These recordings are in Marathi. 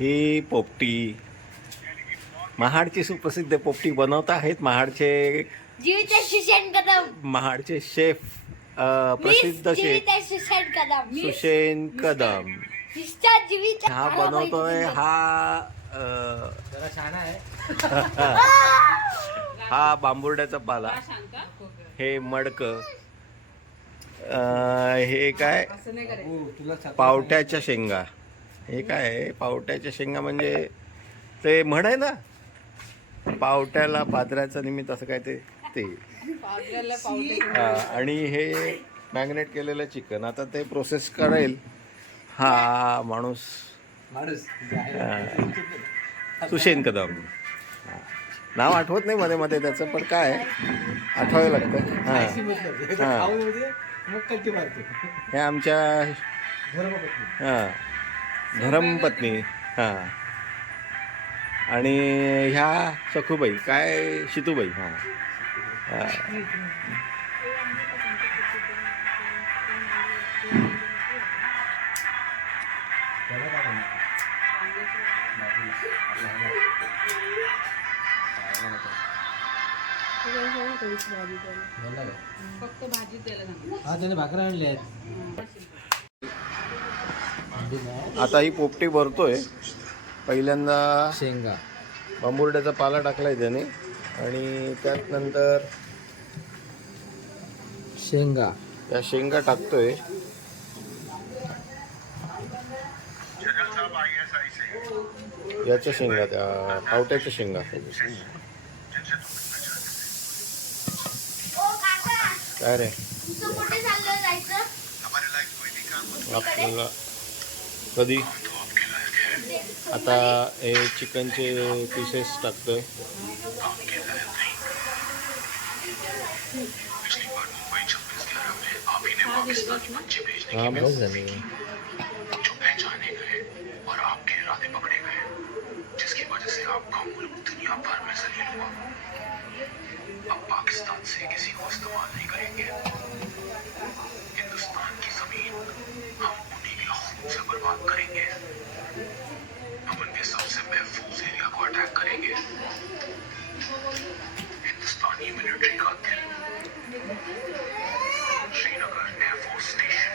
ही पोपटी महाडची सुप्रसिद्ध पोपटी बनवत आहेत महाडचे महाडचे शेफ प्रसिद्ध शेफ सुशेन कदम हा बनवतोय हा जरा छान आहे. हा बांबुर्ड्याचा पाला हे मडक हे काय पावट्याच्या शेंगा हे काय आहे पावट्याच्या शेंगा म्हणजे ते म्हण आहे ना पावट्याला पादऱ्याचं निमित्त असं काय ते आणि हे मॅग्नेट केलेलं चिकन आता ते प्रोसेस करेल हा माणूस सुशेन कदम नाव आठवत नाही मध्ये मध्ये त्याचं पण काय आठवावं लागतं हां हे आमच्या धर्मपत्नी हां आणि ह्या सखूबाई काय शितूबाई हां फक्त भाजी द्यायला सांग. हा त्याने भाकऱ्या आणल्या आहेत. आता ही पोपटी भरतोय पहिल्यांदा शेंगा बांबुर्ड्याचा पाला टाकलाय त्याने आणि त्यात नंतर शेंगा त्या शेंगा टाकतोय याच्या शेंगा त्या पावट्याच्या शेंगा काय रे आपल्याला कधी आता हे चिकनचे पीसेस टाकतोय हा बस झाली अब पाकिस्तान से किसी को इस्तेमाल नहीं करेंगे। हिंदुस्तान की जमीन हम उन्हीं के खून से बर्बाद करेंगे। हम उनके सबसे महफूज एरिया को अटैक करेंगे। हिंदुस्तानी मिलिट्री का दिल श्रीनगर एयरफोर्स स्टेशन।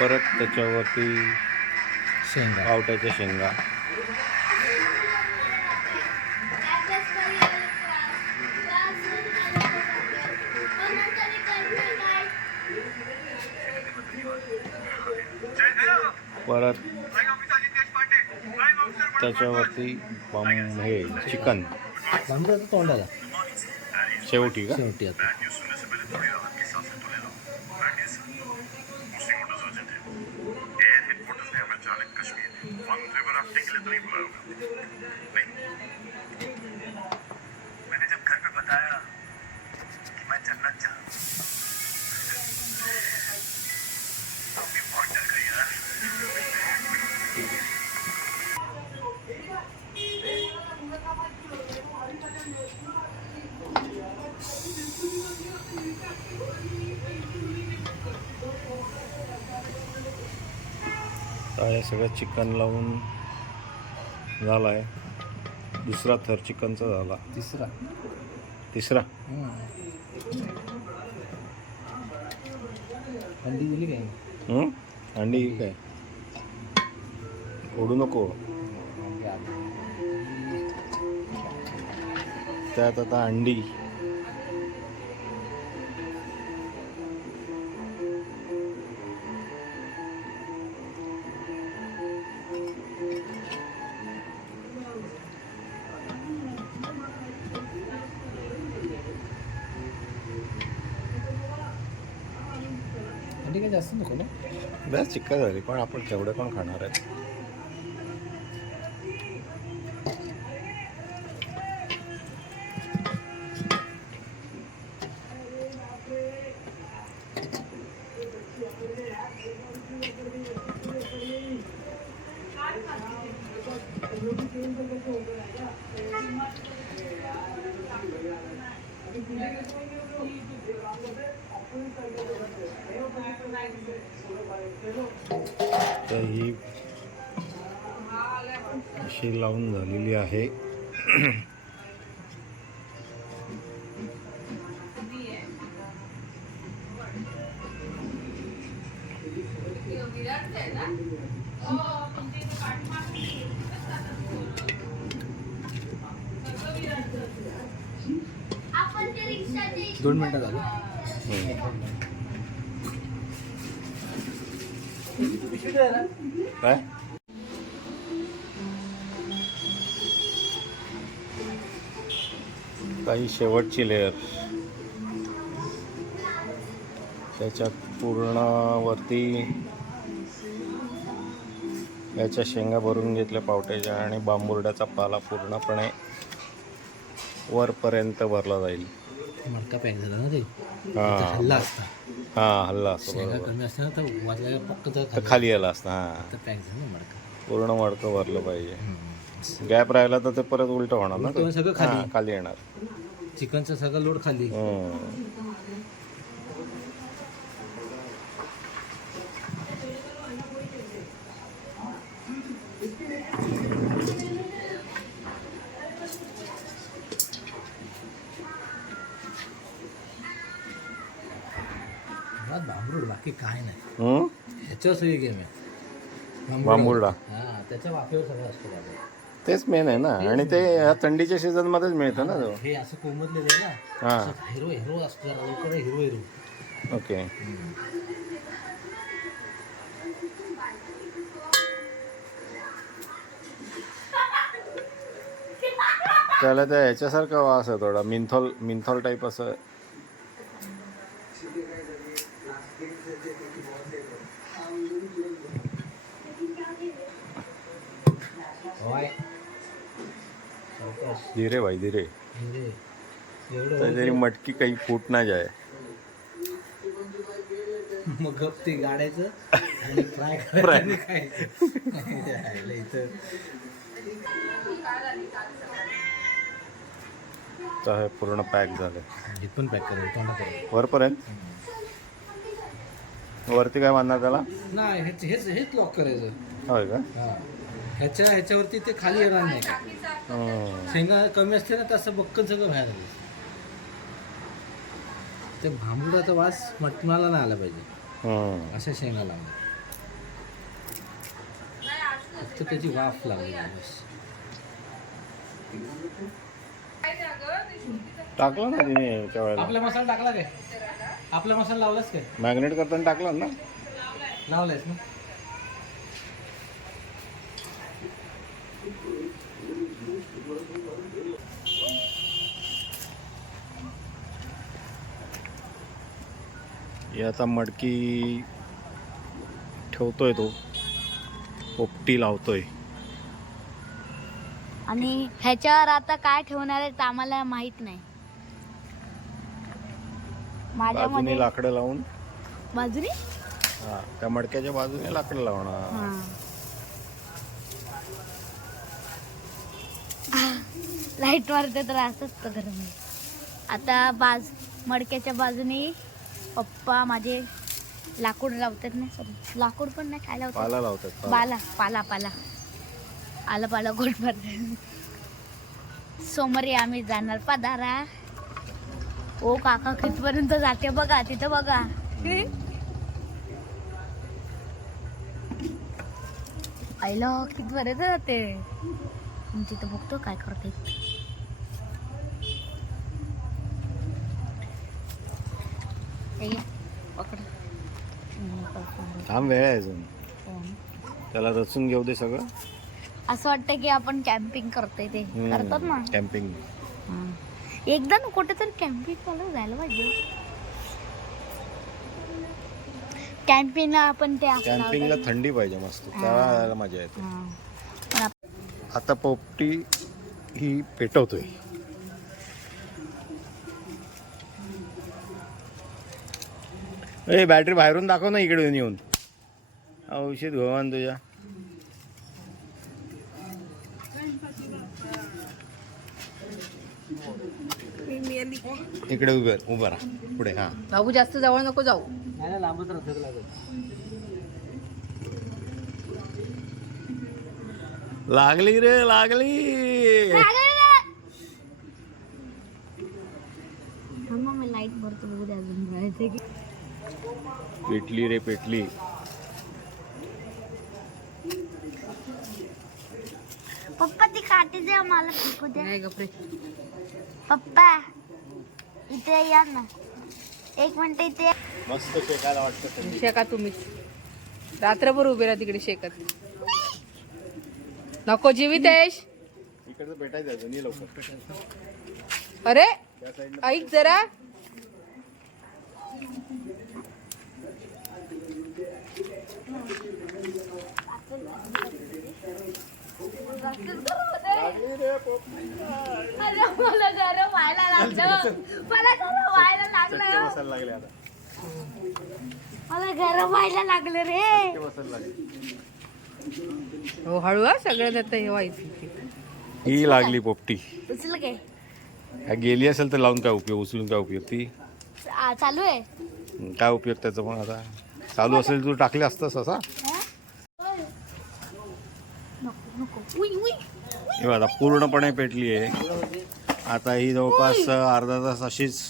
परत त्याच्यावरती शेंगा पावट्याच्या शेंगा परत त्याच्यावरती हे चिकन बांबू तोंडाला शेवटी का शेवटी आता मैंने जब घर पे बताया कि मैं जन्नत चाहता हूं, तो भी बहुत डर गई यार। हे सगळं चिकन लावून झाला आहे दुसरा थर चिकनचा झाला तिसरा अंडी दिली काय अंडी काय ओढू नको त्यात आता अंडी अंडी काय जास्त नको ना बस चिक्का झाली पण आपण केवढं पण खाणार आहे हो तर ही अशी लावून झालेली आहे. दोन मिनटं झालं. काय काही शेवटची लेअर त्याच्यात पूर्ण वरती याच्या शेंगा भरून घेतल्या पावट्याच्या आणि बांबुर्ड्याचा पाला पूर्णपणे वरपर्यंत भरला जाईल. मडका पॅक झाला ना ते. हां हल्ला असता. हां हल्ला असतो शेंगा बरोबर. कमी असते ना तर वाजल्या पक्क तर खाली आला असता. हां तर पॅक झालं ना मडका. पूर्ण मडकं भरलं पाहिजे. गॅप राहिला तर ते परत उलट होणार ना. उलटं सगळं खाली. हां, खाली येणार. चिकनचं सगळं लोड खाली. बांबरूड बाकी काय नाही. ह्याच्यावर सगळी गेम आहे. बांबुर्डा हा त्याच्या वाफेवर सगळं असतं बाबा. तेच मेन आहे ना. आणि ते ह्या थंडीच्या सीझन मध्येच मिळतं ना तो. हे असं कोमधलेलं आहे ना. हां असं हिरो हिरो असतं जरा लवकर हिरो हिरो. ओके. त्याला त्या ह्याच्यासारखा वास आहे थोडा. मिंथॉल टाईप असं. होय. धीरे भाई धीरे. एवढं तरी मटकी काही फूट ना जाय. मग गप ते गाडायचं आणि फ्राय करायचं खायचं. इथं तर हे पूर्ण पॅक झालं. पण पॅक करायचं तोंडापर्यंत. वरपर्यंत. वरती काय बांधणार त्याला? नाही हेच लॉक करायचं. होय का? हां ह्याच्यावरती ते खाली येणार नाही का. शेंगा कमी असते ना तसं बक्कन सगळं बाहेर आलं. ते भांबुडाचा वास मटणाला नाही आला पाहिजे. अशा शेंगा लागल्या फक्त त्याची वाफ लागली बस. टाकलं ना तिने त्यावेळेला. आपला मसाला टाकला काय? आपला मसाला लावलाच काय? मॅग्नेट करताना टाकलं ना. लावलायस ना. हे आता मडकी ठेवतोय तो. पोपटी लावतोय. आणि ह्याच्यावर आता काय ठेवणार आहे आम्हाला माहित नाही. बाजूने लाकडं लावून. बाजूने हा त्या मडक्याच्या बाजूने लाकडं लावणार. लाईट मारते तर असंच तर गरम आहे. आता मडक्याच्या बाजूने पप्पा माझे लाकूड लावतात ना. सॉरी लाकूड पण नाही काय लावतात. पाला लावतात. पाला आला गोट भरतात. सोमवारी आम्ही जाणार पदारा. ओ काका कितपर्यंत जाते बघा. तिथं बघा. आईला कितपर्यंत जाते. तिथं बघतो काय करते. थांब वेळ आहे अजून. त्याला रचून घेऊ दे सगळं. असं वाटतं की आपण कॅम्पिंग करतोय. ते करतात ना कॅम्पिंग. एकदा ना कुठेतरी कॅम्पिंग जायला पाहिजे. कॅम्पिंगला आपण ते कॅम्पिंगला थंडी पाहिजे मस्त. त्याला मजा येते. आता पोपटी ही पेटवतोय. ए बॅटरी बाहेरून दाखव ना इकडे येऊन. औषध भगवान तुझ्या. मी इकडे उभं राहा पुढे. हा बाबू जास्त जवळ नको जाऊ. नाही ना, लांबच राहतं लागत. लागली रे लागली. मी लाईट भरतो बघू दे अजून राहायचं की. पेटली रे पेटली. पप्पा ती काठी द्या मला फेकू द्या. नाही गप्रे. पप्पा इथे या ना, एक मिनिट इथे. मस्त शेकायला वाटतं. शेका तुम्हीच. रात्रभर उभे राहा तिकडे शेकत. नको जीवितेश. इकडे भेटायचं नाही लवकर. अरे ऐक जरा. अरे मला गरम व्हायला लागलं. मला गरम व्हायला लागलं. बसायला लागले आता. मला गरम व्हायला लागलं रे. बसायला लागले. हो हळू हा सगळं देत हे व्हायचं. ही लागली पोपटी. उचल काय काय गेली असेल तर लावून काय उपयोग, उचलून काय उपयोग. ती चालू आहे. काय उपयोग त्याचा. पण आता चालू असेल तू टाकले असतंस असा. नको नको. उई उई. हे आता पूर्णपणे पेटली आहे. आता ही जवळपास अर्धा तास अशीच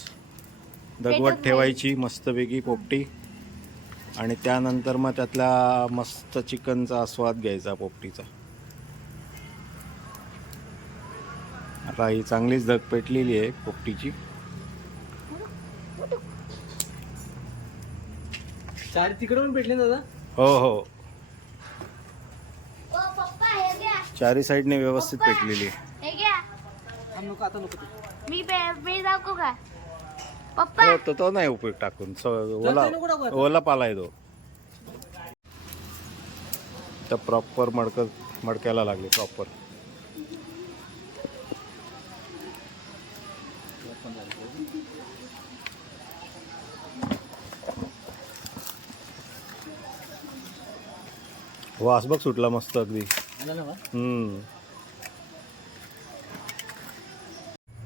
दगवट ठेवायची मस्तपैकी पोपटी. आणि त्यानंतर मग त्यातला मस्त चिकनचा आस्वाद घ्यायचा पोपटीचा. आता ही चांगलीच धग पेटलेली आहे पोपटीची. चार तिकडे पण भेटले दादा. हो हो ओ पप्पा हे घ्या. चारी साईडने व्यवस्थित पेटलेली आहे. हे घ्या. नको आता नको. मी दाखवू का पप्पा. हो, तो नाही उपयोग टाकून. ओला पाला आहे तो. तर प्रॉपर मडक्याला लागले प्रॉपर. वास बघ सुटला मस्त अगदी.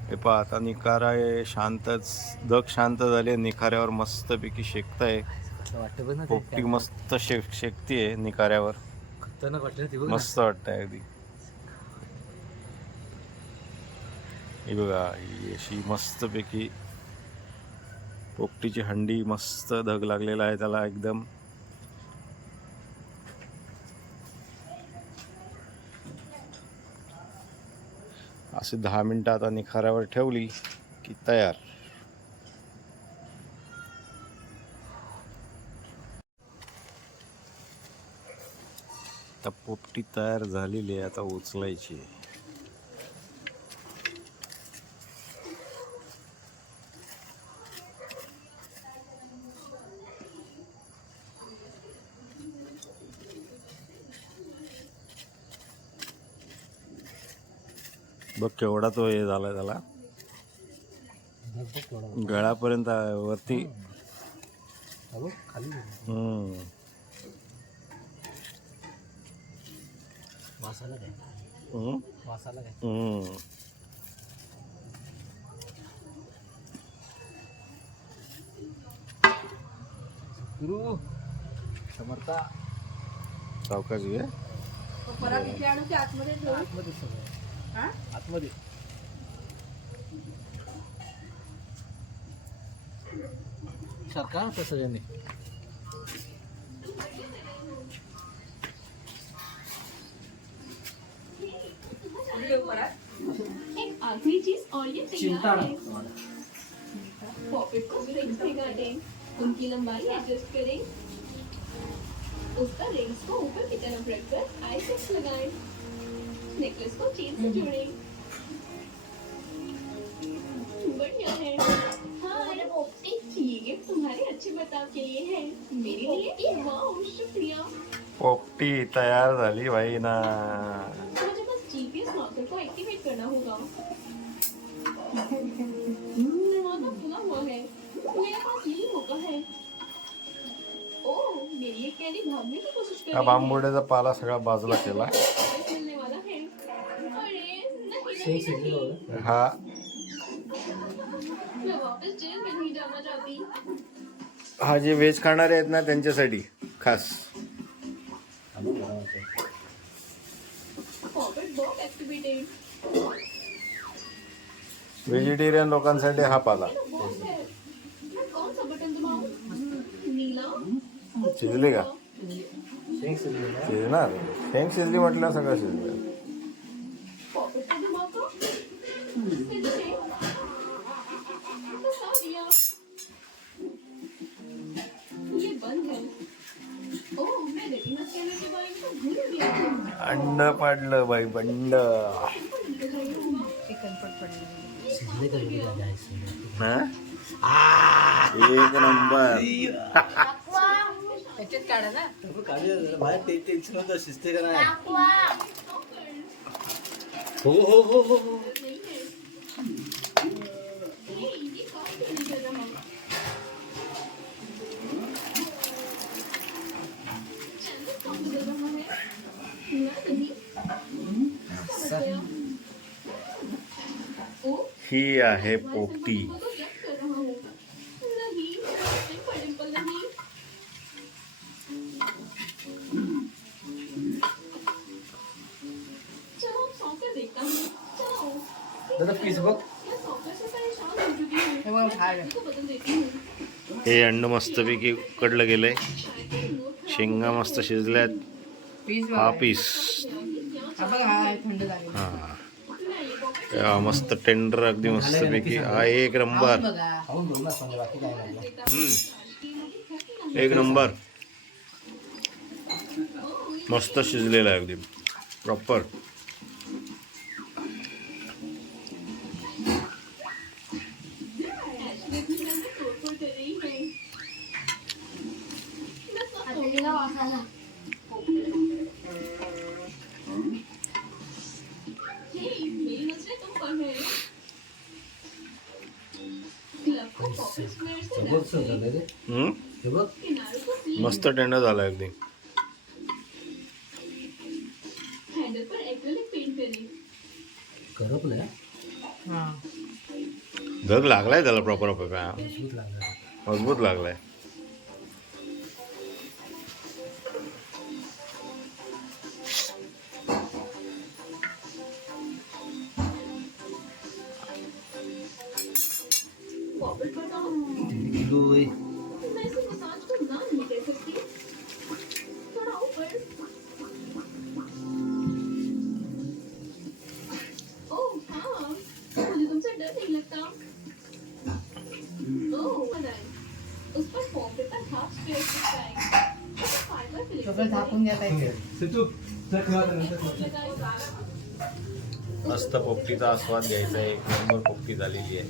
हे पहा आता निखारा आहे शांतच. दग शांत झाले. निखाऱ्यावर मस्तपैकी शेकताय वाटतं पण ना ते पोपटी. मस्त शेकतीये निखाऱ्यावर. खतरनाक वाटलं ते बघ ना. मस्त वाटतंय अगदी. ही बघा ही अशी मस्तपैकी पोपटीची हंडी. मस्त धग लागलेला आहे त्याला एकदम. असे 10 मिनिटं आता निखाऱ्यावर ठेवली की तयार. आता पोपटी तयार झालेली आहे. आता उचलायची आहे. बघ केवढा तो हे झाला त्याला. गळापर्यंत वरती. खाली वासाला काय. वासाला काय. गुरु समर्था सावकाश घे. परत इथे आणू की आतमध्ये ठेवू. आतमध्ये सगळं. हा? आतमध्ये सारखा होता सगळ्यांनी. एक आखिरी चीज और ये चिंता तैयार है. पॉकेट को भी रिंग्स में काटें. उनकी लंबाई एडजस्ट करें. उसका रिंग्स को ऊपर की तरफ रखकर आई फिक्स लगाएं. नेकलेस को चेन से जोड़ें. बढ़िया है. हाँ अरे पोपटी, ये गिफ्ट तुम्हारे अच्छे बर्ताव के लिए है. मेरे लिए. वाह शुक्रिया. पोपटी तयार झाली भाई ना. मुझे बस जीपीएस मार्कर को एक्टिवेट करना होगा. दरवाजा खुला हुआ है. मेरे पास यही मौका है. ओह मेरी एक कैदी भागने की कोशिश कर हा रही है. बांबुड्याचा पाला सगळा बाजूला केला. मिलने वाला है. अरे नहीं शेक शिजलेलं होतं. हा करना चाहती। हा जे व्हेज खाणारे आहेत ना त्यांच्यासाठी खास. पॉकेट बहुत एक्टिवेटेड। व्हेजिटेरियन लोकांसाठी हा पाला. बहुत है। मैं कौन सा बटन दबाऊं? नीला? शिजली का? शेंग शिजली ना? शिजणार. शेंग शिजली म्हटलं सगळं शिजलं. पॉकेट का दबाव का? इससे फंसा दिया। ये बंद है। ओह, मैं रेटिना स्कैनर के बारे में तो भूल गया था। अंड पाडलं बाई बंड. चिकन पट पडलं. शिजले का एवढे झाले आहे शिजले? हा? एक नंबर. त्याच्यात काढा ना. माझ्या टेन्शन होतं शिजते का नाही. हो हो हो हो हो. ये काम क्यों नहीं कर रहा? चैनल कौन बदल रहा है? नहीं। समझ गया। ओह, ही आहे पोपटी. मैं तो जज कर रहा हूँ। नहीं, डिंपल नहीं। चलो अब सॉफ्टवेयर देखता हूँ। चलो। दादा पीस बघ. मैं सॉफ्टवेयर से परेशान हो चुकी हूँ। हे बघ खायला. इसको बदल देती हूँ। हे अंड मस्तपैकी उकडलं गेलंय. शेंगा मस्त शिजल्यात. पीस हा बघा. पीस. हा बघा, हा थंड झाले. हा मस्त टेंडर अगदी मस्तपैकी. हा एक नंबर. बघा. खाऊन बघ ना समजा बाकी काय नाही. एक नंबर. मस्त शिजलेला आहे अगदी प्रॉपर. तोड़फोड़ कर रही है। मैं सब आता गेला वासाला. हे, मेरी नजरें तुम पर है। क्लब को पॉकेट स्क्वायर से जबरदस्त झालं रे. हम्म? हे बघ. किनारों को सील, मस्त टेंडर झाला अगदी. हैंडल पर एक्रेलिक पेंट करें। करपलंय. हा. धग लागलाय त्याला प्रॉपर मजबूत लागलं. मजबूत लागलाय. पॉकेट बनाओ। किलोय. मैं इसे मसाज को ना नहीं कर सकती। थोड़ा ऊपर। ओह हाँ, मुझे तुमसे डर नहीं लगता। ओह बनाए। उस पर पॉकेट का हाफ स्क्वायर चिपका है। फाइबर फिलिप सगळं झाकून घ्या ताई. सितू चल ठेवा आता नंतर. मस्त पोपटीचा आस्वाद घ्यायचा आहे. एक नंबर पोपटी झालेली आहे.